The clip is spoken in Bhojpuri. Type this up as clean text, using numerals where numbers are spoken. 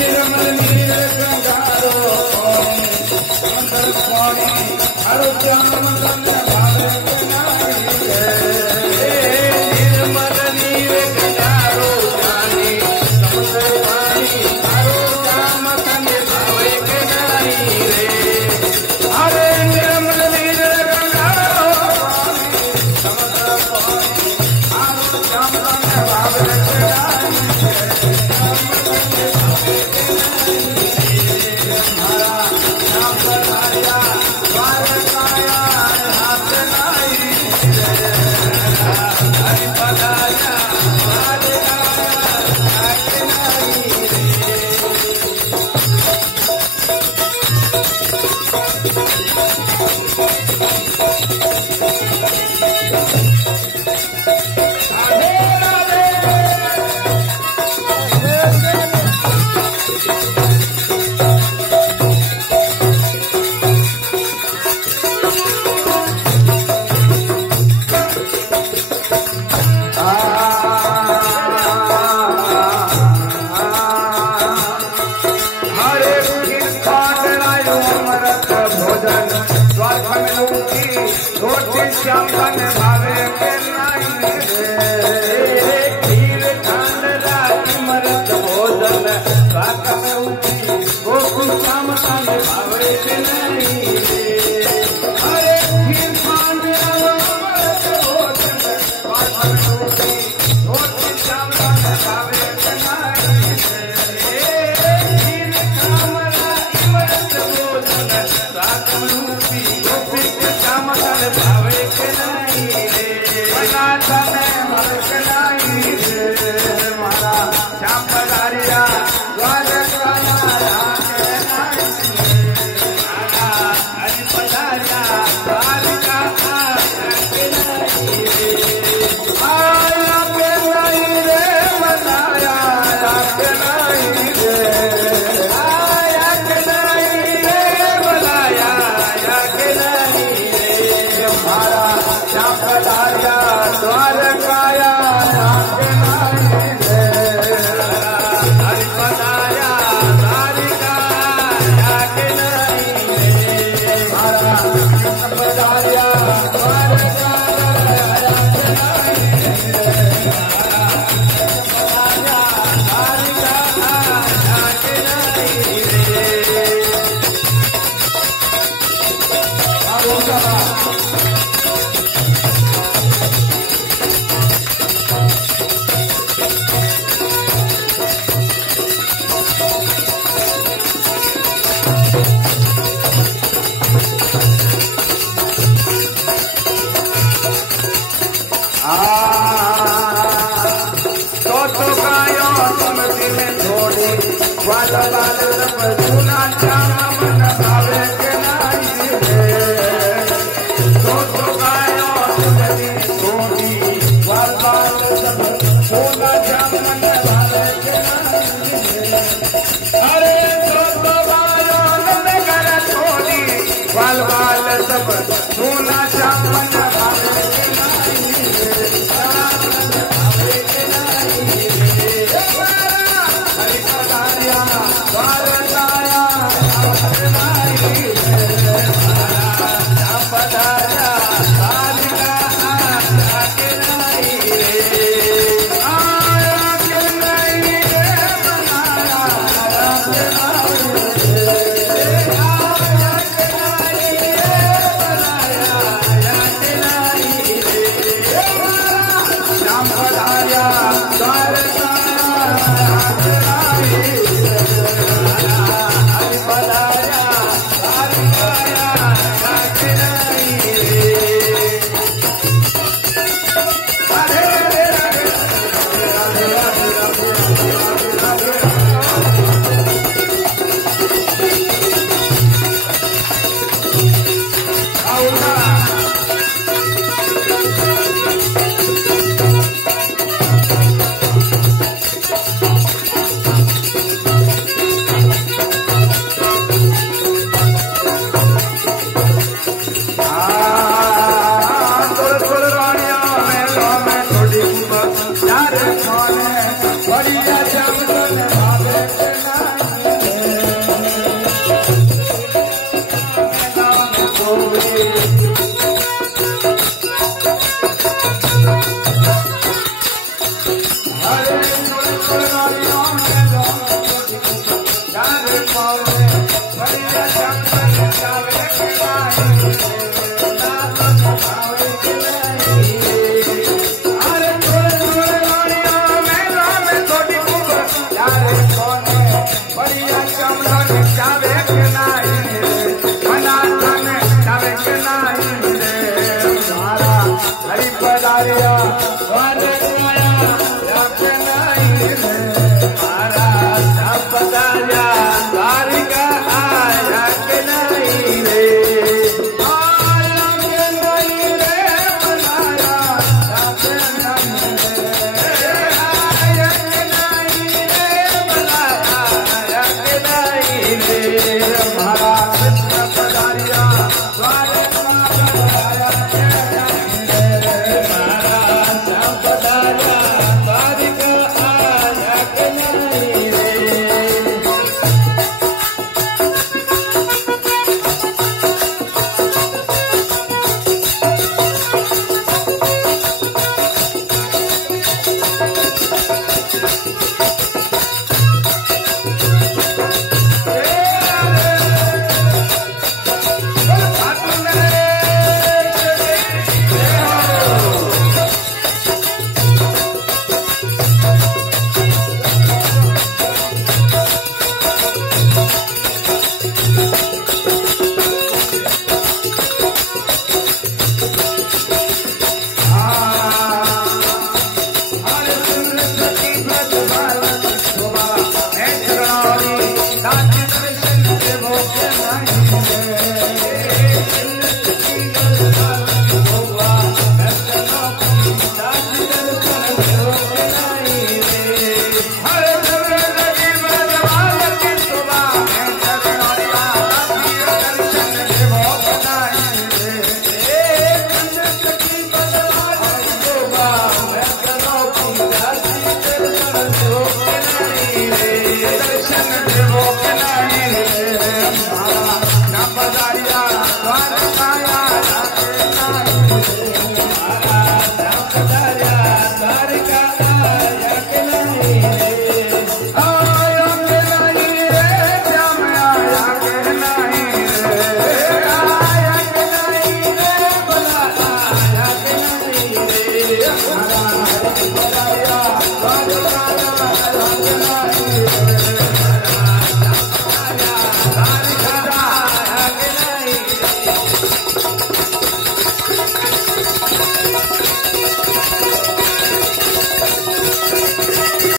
निर्मल नीर गंगारो समंदर पानी हर श्याम तन भावे निर्मल नीर गंगारो जानी समंदर पानी हर श्याम तन भावे के नाई रे हरे निर्मल नीर गंगारो समंदर पानी हर श्याम तन भावे के श्याम तन भावे के नाई रे खीर खान राज मरत भोजन स्वाद में उठी गोकुल श्याम तन भावे के नाई रे हरे खीर खान मरत भोजन स्वाद में उठी गोकुल श्याम तन भावे के नाई रे खीर खान राज मरत भोजन स्वाद में उठी गोकुल श्याम तन भावे मारा श्याम पधारिया द्वारका हरि पधारिया द्वारका आया के नहीं रे बताया के नहीं रे आया के नहीं रे बताया के नहीं रे मारा श्याम पधारिया द्वारकाया तो गायो तुम दिल थोड़ी वाल वाल सब सुना श्याम मन भावे के नाई रे तो गायो तुम दिल थोड़ी वाल वाल सब सुना श्याम मन भावे के नाई रे अरे तो गायो तुम घर थोड़ी वाल वाल सब सुना श्याम मन भावे के नाई रे Hare